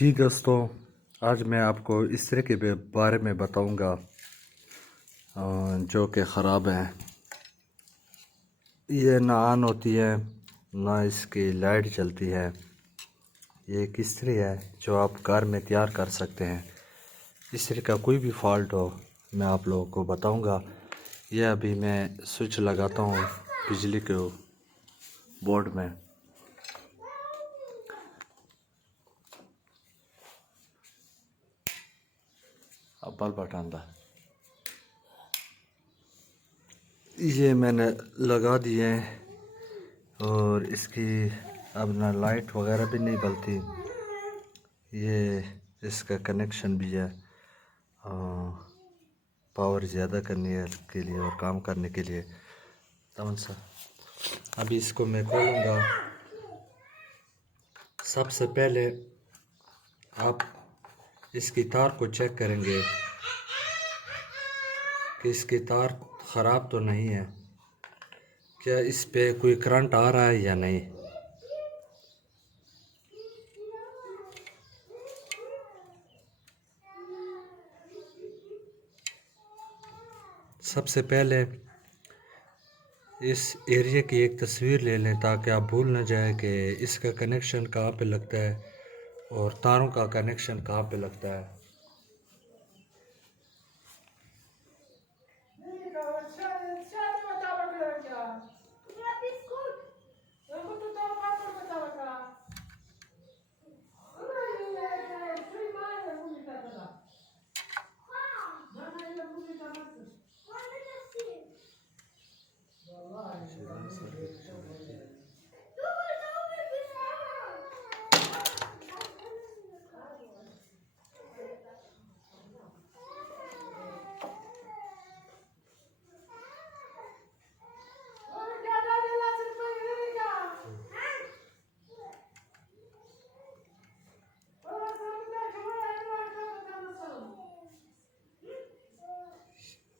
जी दोस्तों, आज मैं आपको इस्त्री के बारे में बताऊंगा जो कि ख़राब है। ये ना ऑन होती है ना इसकी लाइट चलती है। ये एक इस्त्री है जो आप घर में तैयार कर सकते हैं। इस्त्री का कोई भी फॉल्ट हो मैं आप लोगों को बताऊंगा। यह अभी मैं स्विच लगाता हूँ बिजली के बोर्ड में। अब बल्ब हटाना, ये मैंने लगा दिए हैं और इसकी अब ना लाइट वगैरह भी नहीं बलती। ये इसका कनेक्शन भी है पावर ज़्यादा करने के लिए और काम करने के लिए। कौन सा अभी इसको मैं खोलूँगा। सबसे पहले आप इसकी तार को चेक करेंगे कि इसकी तार ख़राब तो नहीं है, क्या इस पे कोई करंट आ रहा है या नहीं। सबसे पहले इस एरिया की एक तस्वीर ले लें ताकि आप भूल न जाए कि इसका कनेक्शन कहाँ पे लगता है और तारों का कनेक्शन कहाँ पे लगता है।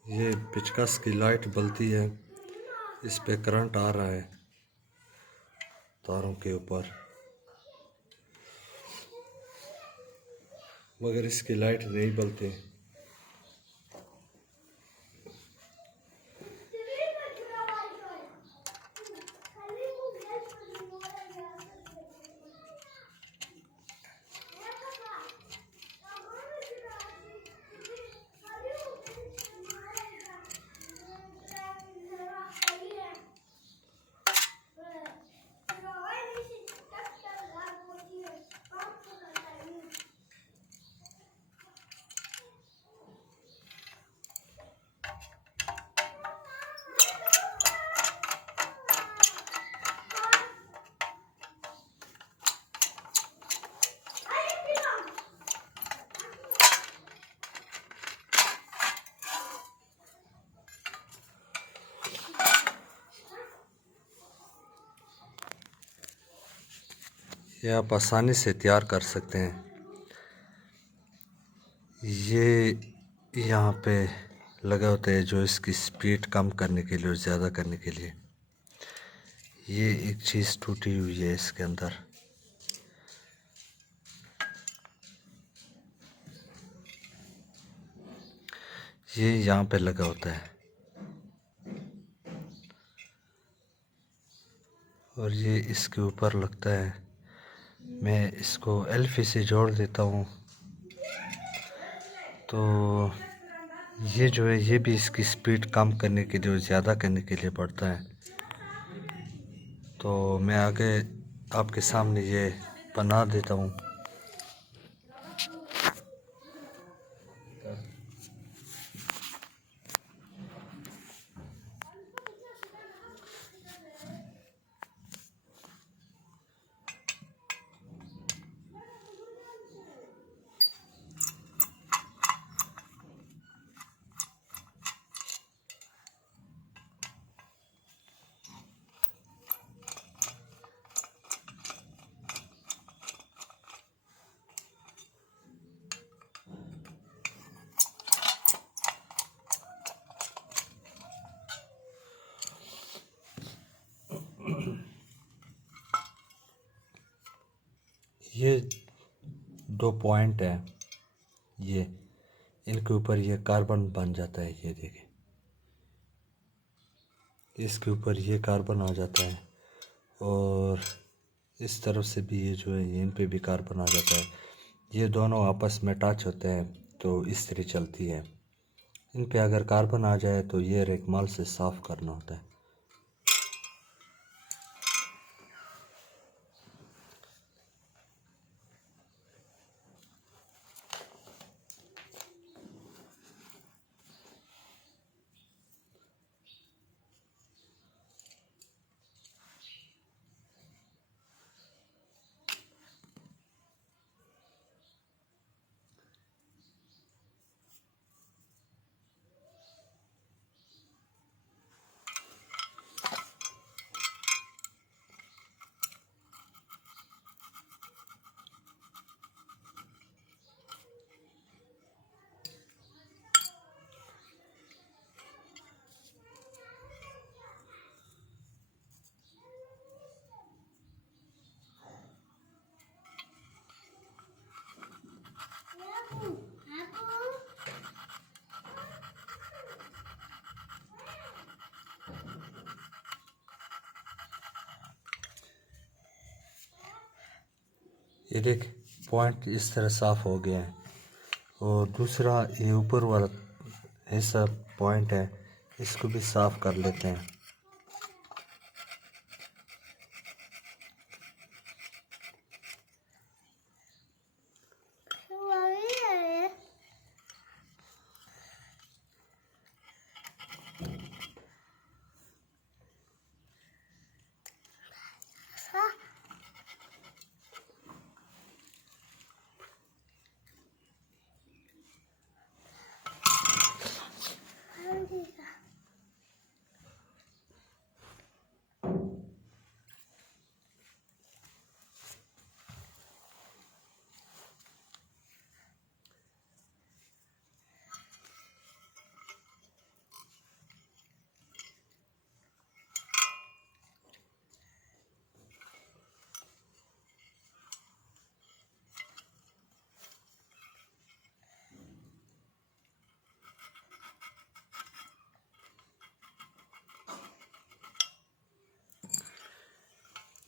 ये पेचकस की लाइट बलती है, इस पे करंट आ रहा है तारों के ऊपर, मगर इसकी लाइट नहीं बलती। ये आप आसानी से तैयार कर सकते हैं। ये यहाँ पे लगा होता है जो इसकी स्पीड कम करने के लिए और ज़्यादा करने के लिए। ये एक चीज़ टूटी हुई है इसके अंदर। ये यहाँ पे लगा होता है और ये इसके ऊपर लगता है। मैं इसको एल्फी से जोड़ देता हूँ तो ये जो है ये भी इसकी स्पीड कम करने के लिए और ज़्यादा करने के लिए पड़ता है। तो मैं आगे आपके सामने ये बना देता हूँ। ये दो पॉइंट है, ये इनके ऊपर ये कार्बन बन जाता है। ये देखिए, इसके ऊपर ये कार्बन आ जाता है और इस तरफ से भी ये जो है इन पे भी कार्बन आ जाता है। ये दोनों आपस में टच होते हैं तो इस्त्री चलती है। इन पे अगर कार्बन आ जाए तो ये रेकमाल से साफ़ करना होता है। ये देख, पॉइंट इस तरह साफ़ हो गया है। और दूसरा ये ऊपर वाला हिस्सा पॉइंट है, इसको भी साफ़ कर लेते हैं।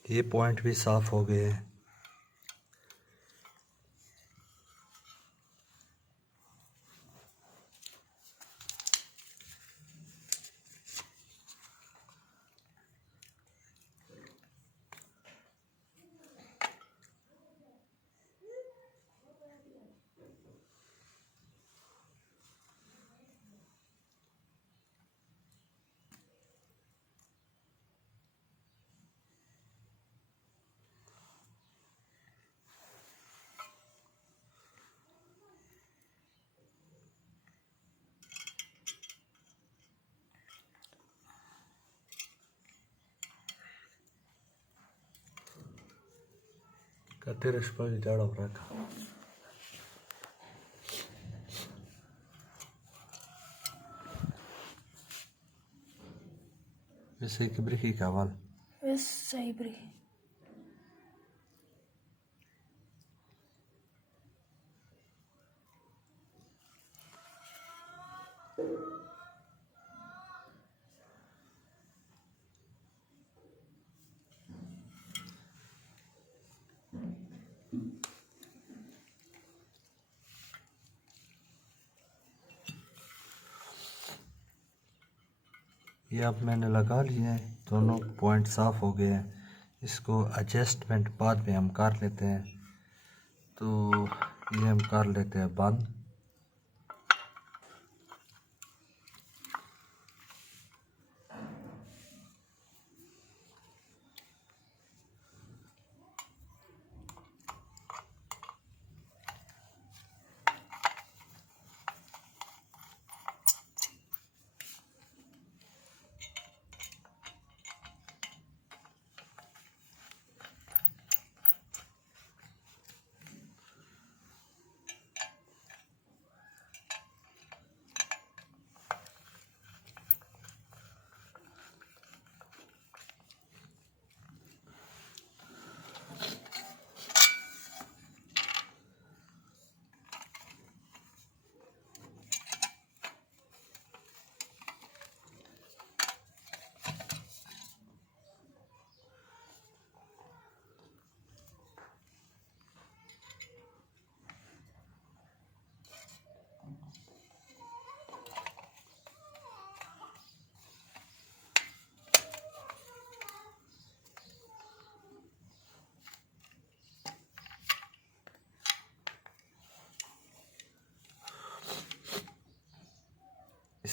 ये पॉइंट भी साफ़ हो गए हैं। Katere špagi dala vraka. Visi kibriki kaval. Visi kibriki. ये अब मैंने लगा लिया है, दोनों पॉइंट साफ़ हो गए हैं। इसको एडजस्टमेंट बाद में हम कर लेते हैं। तो ये हम कर लेते हैं बंद।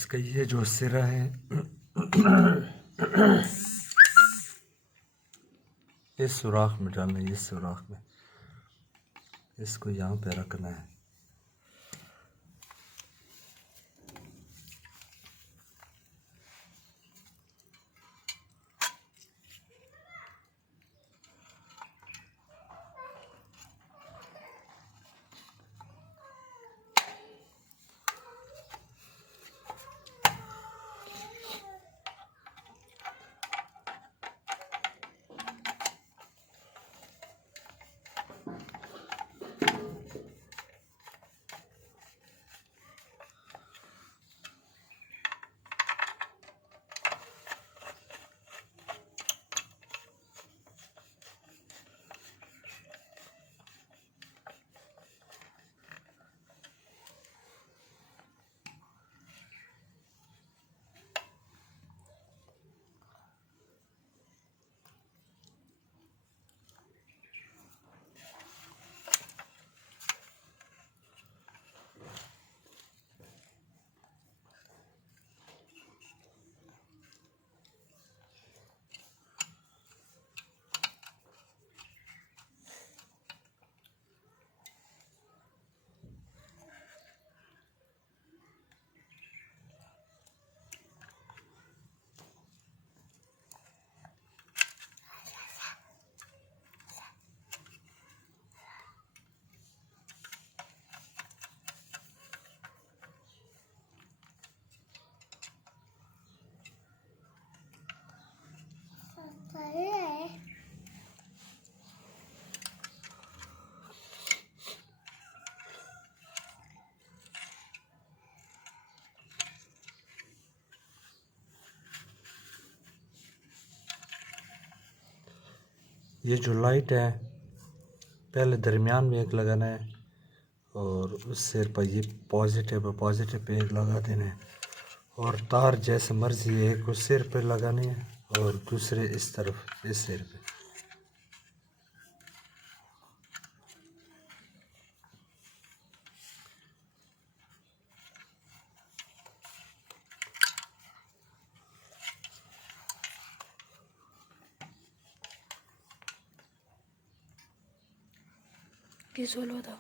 इसका ये जो सिरा है इस सुराख में डालना है, इस सुराख में इसको यहाँ पे रखना है। ये जो लाइट है पहले दरमियान में एक लगाना है और उस सिर पर ये पॉजिटिव पे एक लगा देना है और तार जैसे मर्जी एक उस सिर पे लगानी है और दूसरे इस तरफ इस सिर पे। किस वाला बताओ?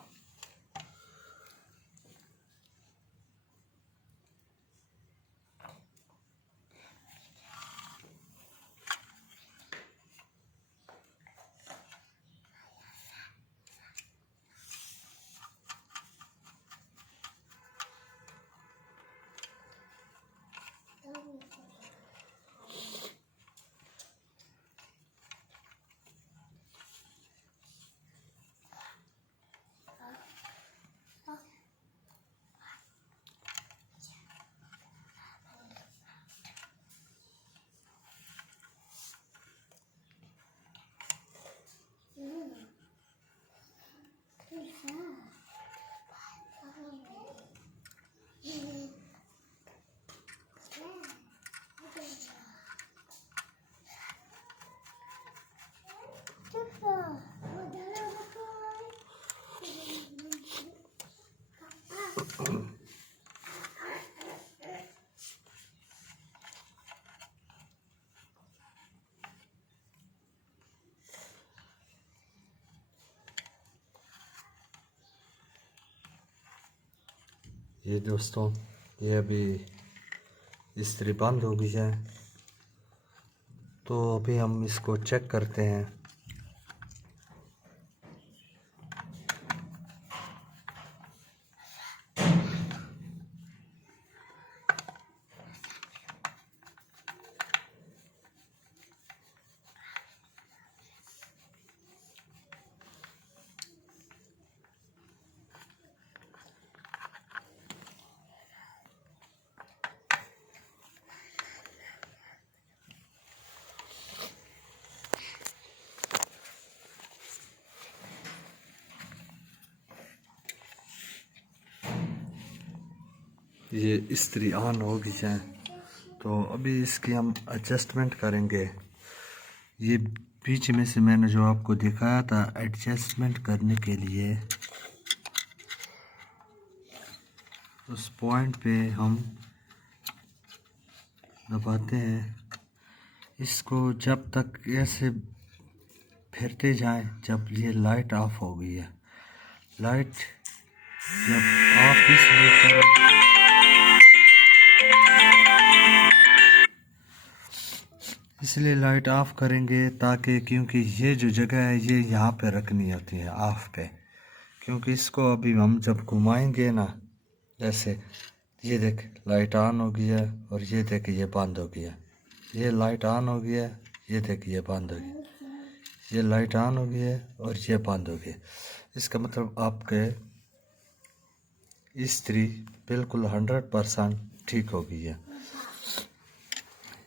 ये दोस्तों ये अभी इस्त्री बंद हो गई है तो अभी हम इसको चेक करते हैं। ये इस्त्री ऑन हो गई है तो अभी इसकी हम एडजस्टमेंट करेंगे। ये बीच में से मैंने जो आपको दिखाया था एडजस्टमेंट करने के लिए उस पॉइंट पे हम दबाते हैं इसको जब तक ऐसे फिरते जाएं जब ये लाइट ऑफ हो गई है। लाइट जब ऑफ इसलिए करें इसलिए लाइट ऑफ करेंगे ताकि क्योंकि ये जो जगह है ये यहाँ पे रखनी होती है ऑफ पे, क्योंकि इसको अभी हम जब घुमाएंगे ना जैसे ये देख लाइट ऑन हो गई है और ये देख ये बंद हो गया, ये लाइट ऑन हो गई है, ये देख ये बंद हो गया, ये लाइट ऑन हो गई है और ये बंद हो गया। इसका मतलब आपके इस्त्री बिल्कुल 100% ठीक हो गई है।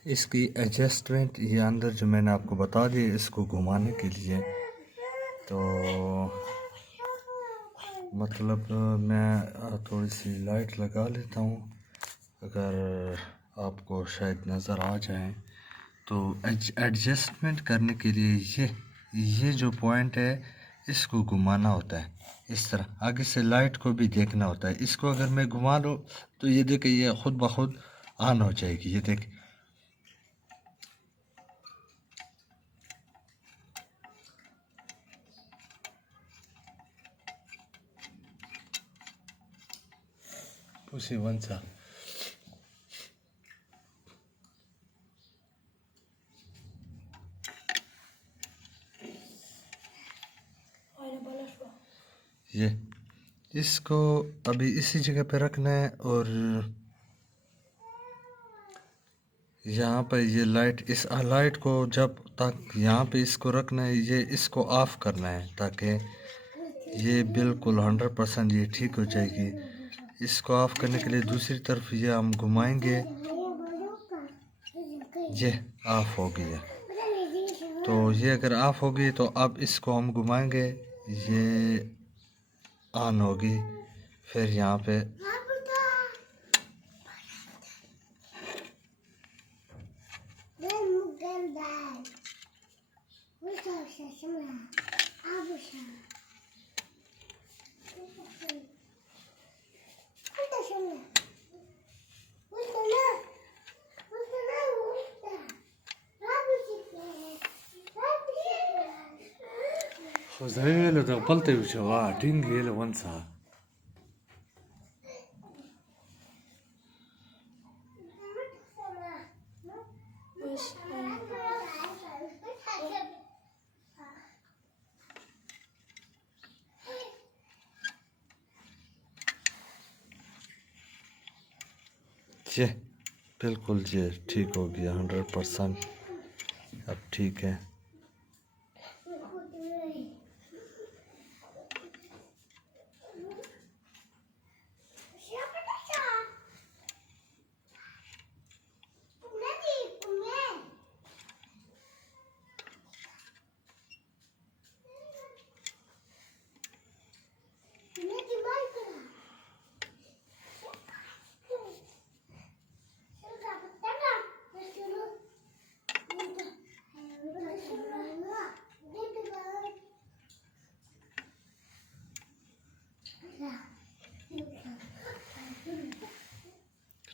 इसकी एडजस्टमेंट ये अंदर जो मैंने आपको बता दी इसको घुमाने के लिए, तो मतलब मैं थोड़ी सी लाइट लगा लेता हूँ अगर आपको शायद नज़र आ जाए। तो एडजस्टमेंट करने के लिए ये जो पॉइंट है इसको घुमाना होता है इस तरह, आगे से लाइट को भी देखना होता है। इसको अगर मैं घुमा लूँ तो ये देखे ये खुद ब खुद ऑन हो जाएगी। ये देख उसी वन सा ये इसको अभी इसी जगह पे रखना है और यहाँ पर ये लाइट इस लाइट को जब तक यहाँ पे इसको रखना है ये इसको ऑफ करना है ताकि ये बिल्कुल 100% ये ठीक हो जाएगी। इसको ऑफ करने के लिए दूसरी तरफ ये हम घुमाएंगे, ये ऑफ हो गई है। तो ये अगर ऑफ हो गई तो अब इसको हम घुमाएंगे ये ऑन होगी, फिर यहाँ पे Zajele da paltajuća va, tingi ele vanca. ये बिल्कुल ये ठीक हो गया 100%। अब ठीक है।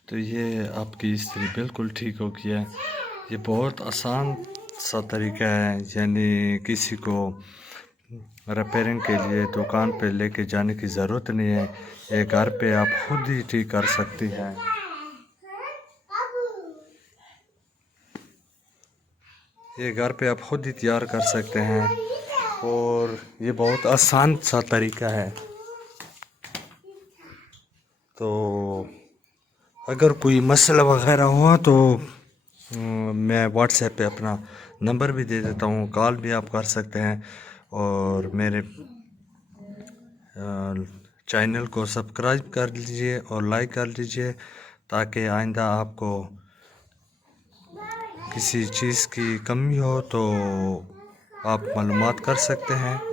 तो ये आपकी इस्त्री बिल्कुल ठीक हो गया है। ये बहुत आसान सा तरीका है, यानी किसी को रिपेयरिंग के लिए दुकान पे लेके जाने की ज़रूरत नहीं है। ये घर पे आप खुद ही ठीक कर सकती हैं। ये घर पे आप खुद ही तैयार कर सकते हैं और ये बहुत आसान सा तरीका है। तो अगर कोई मसला वगैरह हुआ तो मैं व्हाट्सएप पे अपना नंबर भी दे देता हूँ, कॉल भी आप कर सकते हैं। और मेरे चैनल को सब्सक्राइब कर लीजिए और लाइक कर लीजिए ताकि आइंदा आपको किसी चीज़ की कमी हो तो आप मालूमात कर सकते हैं।